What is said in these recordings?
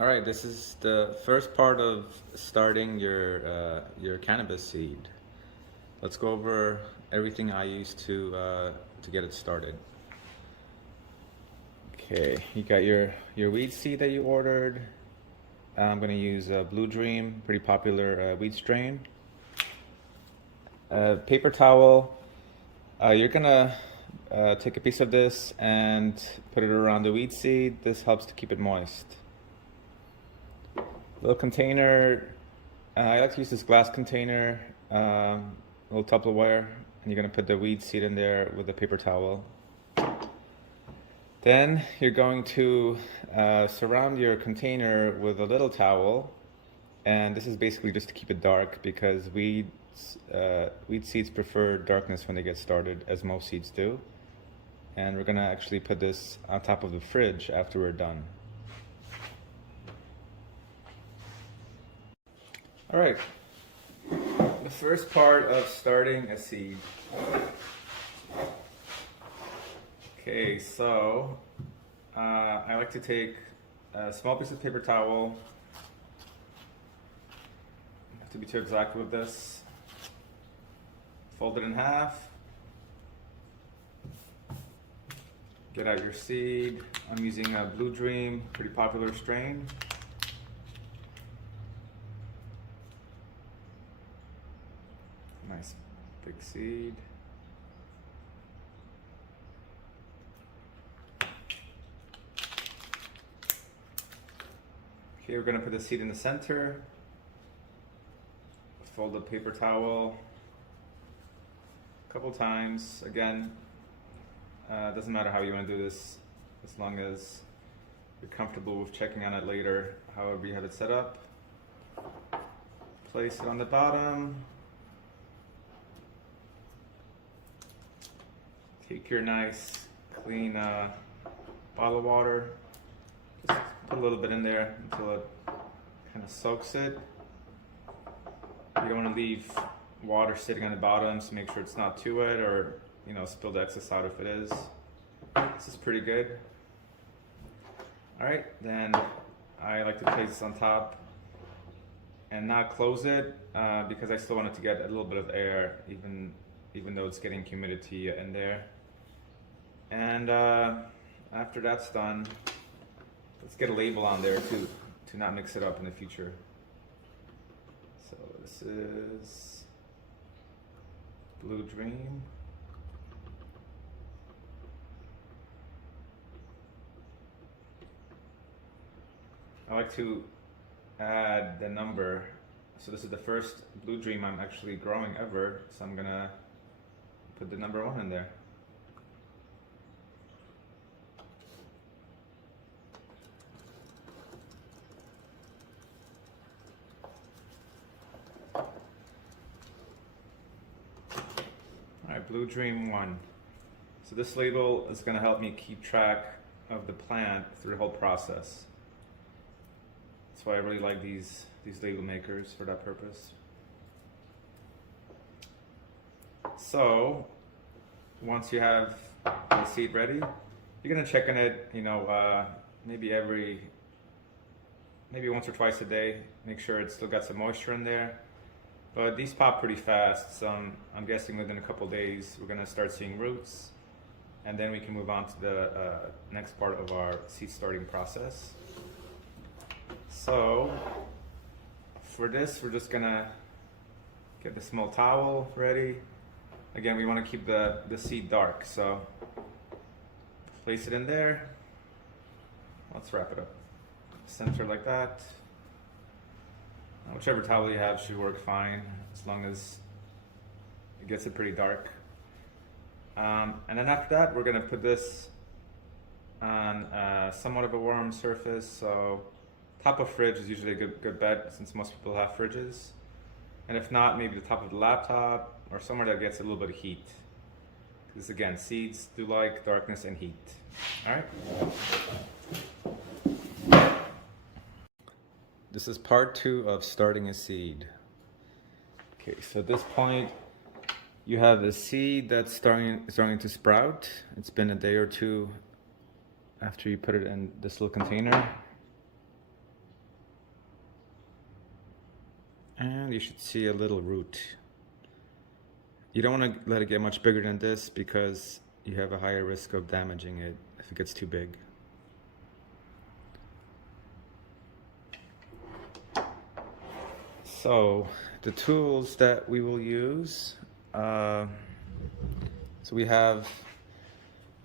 All right, this is the first part of starting your cannabis seed. Let's go over everything I use to get it started. Okay, you got your weed seed that you ordered. I'm gonna use Blue Dream, pretty popular weed strain. Paper towel. You're gonna take a piece of this and put it around the weed seed. This helps to keep it moist. Little container, I like to use this glass container, little Tupperware, and you're gonna put the weed seed in there with a paper towel. Then you're going to surround your container with a little towel, and this is basically just to keep it dark because weed seeds prefer darkness when they get started, as most seeds do. And we're gonna actually put this on top of the fridge after we're done. All right, the first part of starting a seed. Okay, so I like to take a small piece of paper towel. You have to be too exact with this. Fold it in half. Get out your seed. I'm using a Blue Dream, pretty popular strain. Nice big seed. Okay, we're gonna put the seed in the center. Fold the paper towel a couple times. Again, doesn't matter how you want to do this, as long as you're comfortable with checking on it later, however you have it set up. Place it on the bottom. Take your nice, clean bottle of water. Just put a little bit in there until it kind of soaks it. You don't want to leave water sitting on the bottom, so make sure it's not too wet or, spill the excess out if it is. This is pretty good. All right, then I like to place this on top and not close it because I still want it to get a little bit of air, even though it's getting humidity in there. And after that's done, let's get a label on there to not mix it up in the future. So this is Blue Dream. I like to add the number. So this is the first Blue Dream I'm actually growing ever, so I'm gonna put the number 1 in there. Alright, Blue Dream 1. So this label is going to help me keep track of the plant through the whole process. That's why I really like these label makers for that purpose. So once you have the seed ready, you're going to check on it, maybe once or twice a day. Make sure it's still got some moisture in there. But these pop pretty fast, so I'm guessing within a couple days we're gonna start seeing roots, and then we can move on to the next part of our seed starting process. So for this, we're just gonna get the small towel ready. Again, we want to keep the seed dark, so place it in there. Let's wrap it up. Center like that. Whichever towel you have should work fine, as long as it gets it pretty dark. And then after that, we're gonna put this on somewhat of a warm surface. So top of fridge is usually a good bet, since most people have fridges. And if not, maybe the top of the laptop or somewhere that gets a little bit of heat. Because again, seeds do like darkness and heat. All right. This is part 2 of starting a seed. Okay, so at this point, you have a seed that's starting to sprout. It's been a day or two after you put it in this little container. And you should see a little root. You don't want to let it get much bigger than this because you have a higher risk of damaging it if it gets too big. So the tools that we will use, so we have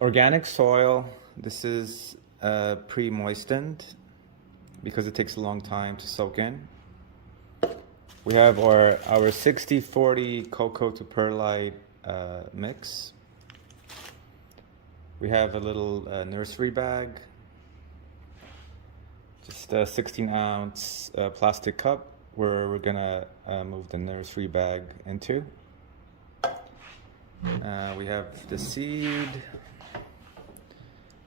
organic soil. This is pre-moistened because it takes a long time to soak in. We have our 60-40 cocoa to perlite mix. We have a little nursery bag, just a 16-ounce plastic cup where we're gonna move the nursery bag into. We have the seed,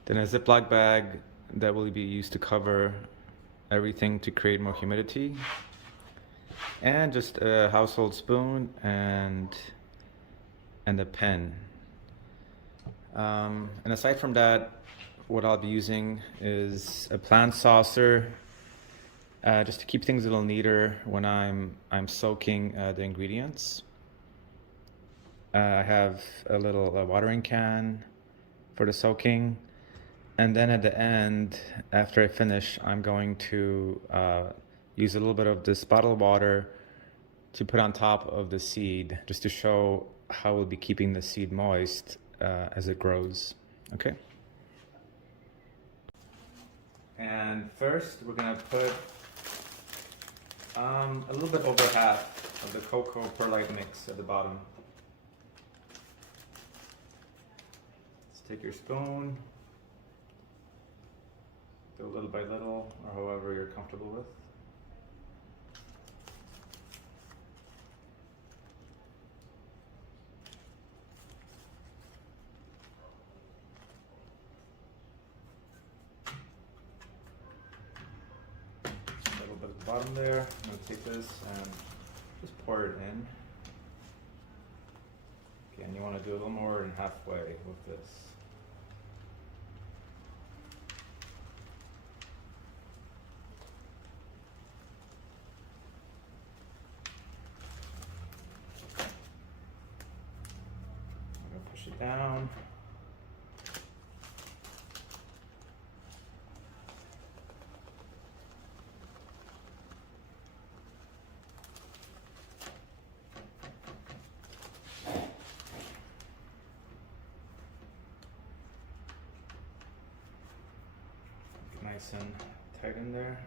then a Ziploc bag that will be used to cover everything to create more humidity, and just a household spoon and a pen. And aside from that, what I'll be using is a plant saucer, just to keep things a little neater when I'm soaking the ingredients. I have a little watering can for the soaking, and then at the end, after I finish, I'm going to use a little bit of this bottled water to put on top of the seed, just to show how we'll be keeping the seed moist as it grows. Okay. And first, we're gonna put a little bit over half of the cocoa perlite mix at the bottom. Let's take your spoon, do little by little, or however you're comfortable with. At the bottom there, I'm going to take this and just pour it in. Okay, and you want to do a little more than halfway with this. I'm going to push it down. Nice and tight in there.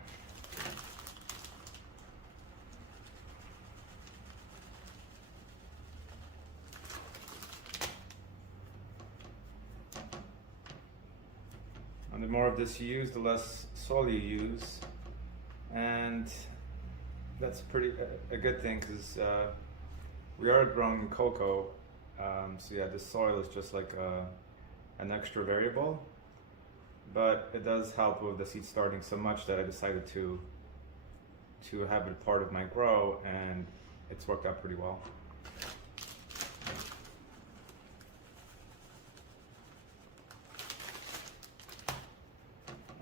And the more of this you use, the less soil you use, and that's a good thing, because we are growing cocoa, so yeah, this soil is just like an extra variable. But it does help with the seed starting so much that I decided to have it part of my grow, and it's worked out pretty well.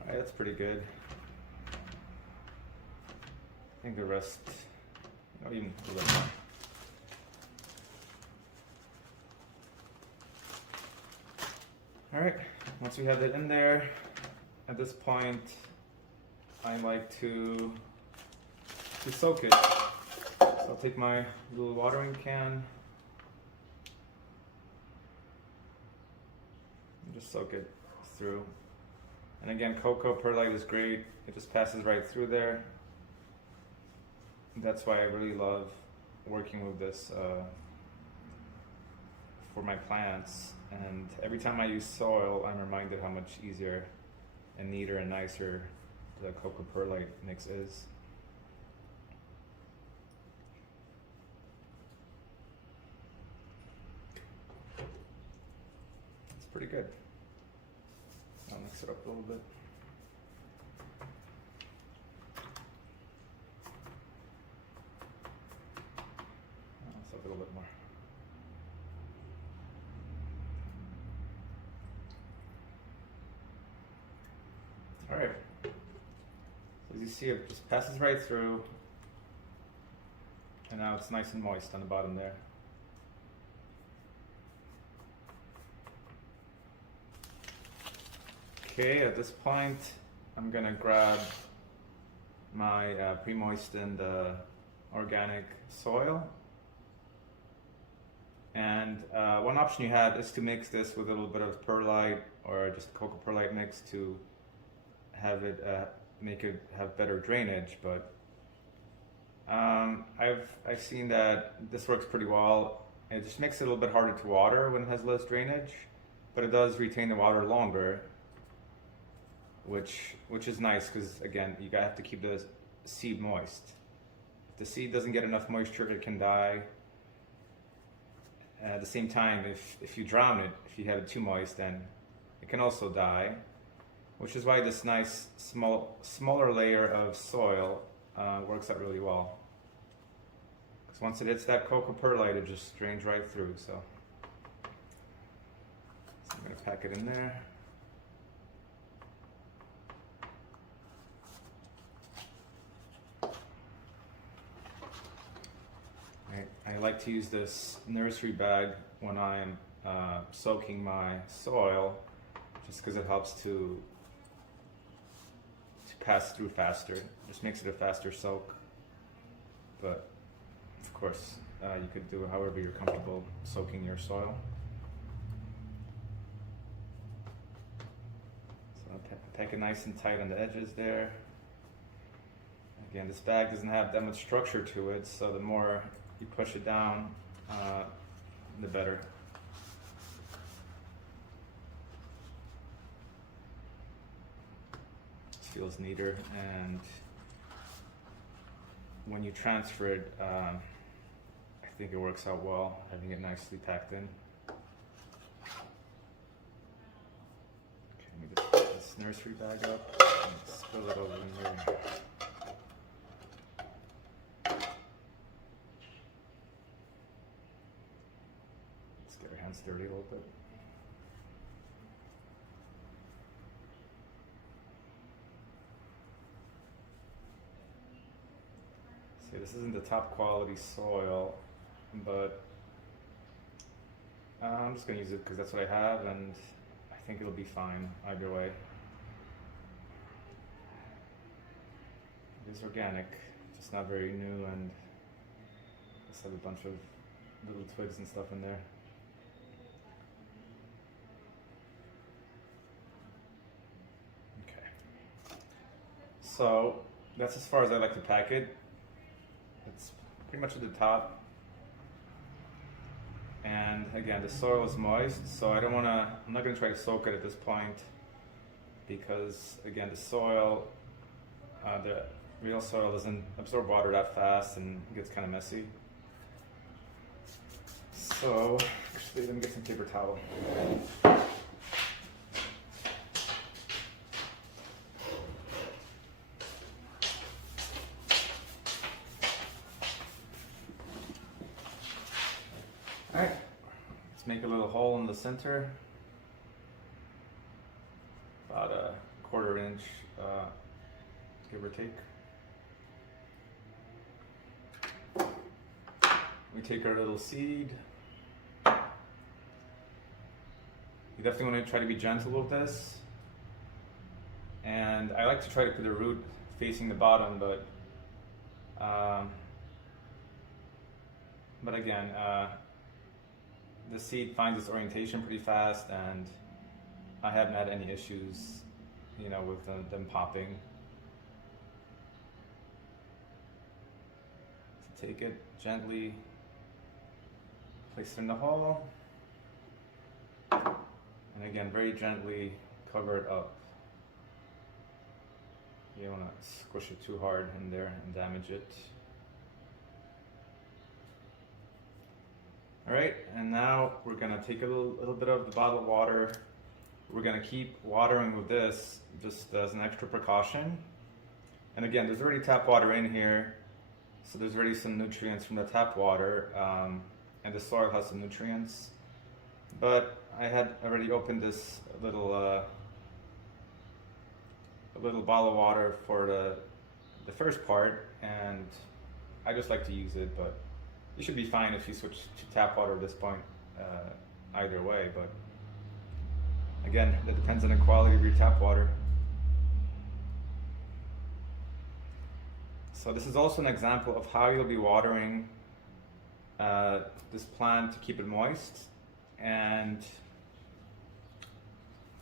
Alright, that's pretty good. I think the rest, even a little more. Alright, once we have it in there, at this point, I like to soak it. So I'll take my little watering can and just soak it through. And again, cocoa perlite is great. It just passes right through there. That's why I really love working with this for my plants. And every time I use soil, I'm reminded how much easier and neater and nicer the cocoa perlite mix is. It's pretty good. I'll mix it up a little bit. Let's have a little bit more. All right, so as you see, it just passes right through. And now it's nice and moist on the bottom there. Okay, at this point, I'm gonna grab my pre-moistened organic soil. And one option you have is to mix this with a little bit of perlite or just cocoa perlite mix to have it make it have better drainage. But I've seen that this works pretty well. It just makes it a little bit harder to water when it has less drainage, but it does retain the water longer, which is nice because again you have to keep the seed moist. If the seed doesn't get enough moisture, it can die. At the same time, if you drown it, if you have it too moist, then it can also die, which is why this nice smaller layer of soil works out really well. Because once it hits that cocoa perlite, it just drains right through. So I'm going to pack it in there. I like to use this nursery bag when I'm soaking my soil, just because it helps to pass through faster. It just makes it a faster soak. But of course, you could do it however you're comfortable soaking your soil. So I'll pack it nice and tight on the edges there. Again, this bag doesn't have that much structure to it, so the more you push it down, the better. It feels neater, and when you transfer it, I think it works out well, having it nicely packed in. Okay, let me just put this nursery bag up and spill it over in here. Dirty a little bit. See, this isn't the top quality soil, but I'm just going to use it because that's what I have, and I think it'll be fine either way. It is organic, just not very new, and just have a bunch of little twigs and stuff in there. So that's as far as I like to pack it. It's pretty much at the top. And again, the soil is moist, so I'm not gonna try to soak it at this point because again, the soil, the real soil doesn't absorb water that fast and it gets kind of messy. So actually, let me get some paper towel. Alright, let's make a little hole in the center, about a 1/4 inch, give or take. We take our little seed. You definitely want to try to be gentle with this. And I like to try to put the root facing the bottom, but again, the seed finds its orientation pretty fast, and I haven't had any issues, with them popping. So take it gently, place it in the hole, and again, very gently cover it up. You don't want to squish it too hard in there and damage it. Alright, and now we're going to take a little bit of the bottled water. We're going to keep watering with this just as an extra precaution. And again, there's already tap water in here, so there's already some nutrients from the tap water, and the soil has some nutrients. But I had already opened this little bottle of water for the first part, and I just like to use it, but you should be fine if you switch to tap water at this point, either way. But again, that depends on the quality of your tap water. So this is also an example of how you'll be watering this plant to keep it moist, and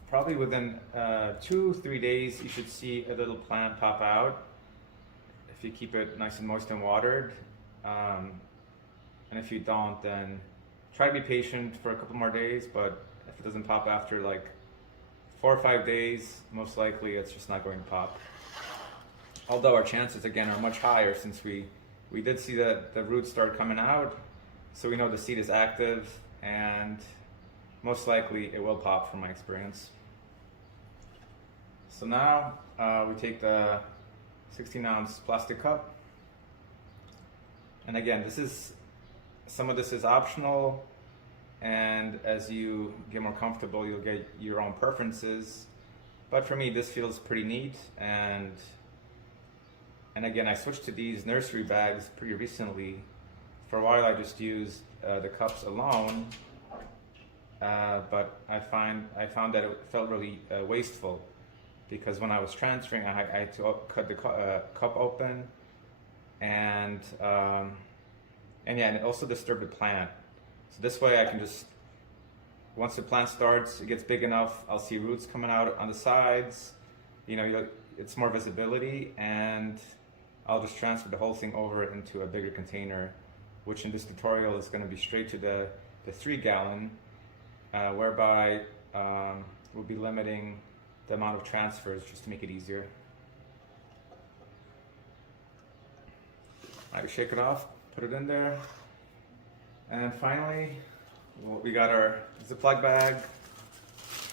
probably within 2-3 days you should see a little plant pop out if you keep it nice and moist and watered. And if you don't, then try to be patient for a couple more days, but if it doesn't pop after like 4 or 5 days, most likely it's just not going to pop. Although our chances again are much higher, since we did see that the roots start coming out, so we know the seed is active, and most likely it will pop from my experience. So now we take the 16-ounce plastic cup, and again, some of this is optional, and as you get more comfortable you'll get your own preferences, but for me this feels pretty neat. And again, I switched to these nursery bags pretty recently. For a while I just used the cups alone, but I found that it felt really wasteful, because when I was transferring I had to cut the cup open, and yeah, and it also disturbed the plant. So this way I can just, once the plant starts, it gets big enough, I'll see roots coming out on the sides, it's more visibility, and I'll just transfer the whole thing over into a bigger container, which in this tutorial is going to be straight to the 3-gallon, whereby we'll be limiting the amount of transfers just to make it easier. Alright, shake it off, put it in there, and finally we got our Ziploc bag.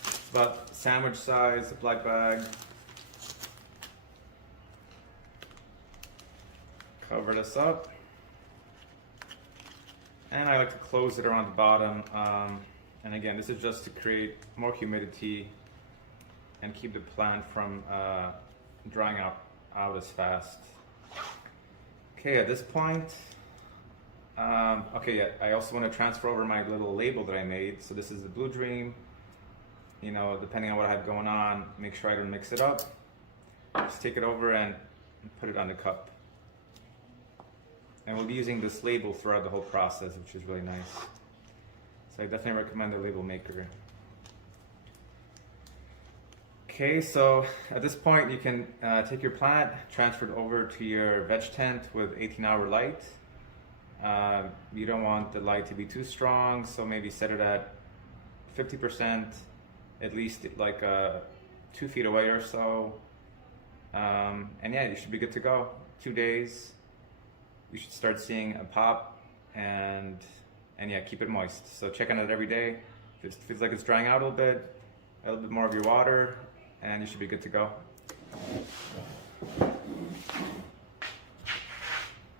It's about sandwich size Ziploc bag. Cover this up, and I like to close it around the bottom, and again, this is just to create more humidity and keep the plant from drying out as fast. Okay, at this point, I also want to transfer over my little label that I made. So this is the Blue Dream. Depending on what I have going on, make sure I don't mix it up. Just take it over and put it on the cup. And we'll be using this label throughout the whole process, which is really nice. So I definitely recommend the label maker. Okay, so at this point you can take your plant, transfer it over to your veg tent with 18-hour light. You don't want the light to be too strong, so maybe set it at 50%, at least like 2 feet away or so. And yeah, you should be good to go. 2 days. You should start seeing a pop, and yeah, keep it moist. So check on it every day. If it feels like it's drying out a little bit more of your water, and you should be good to go.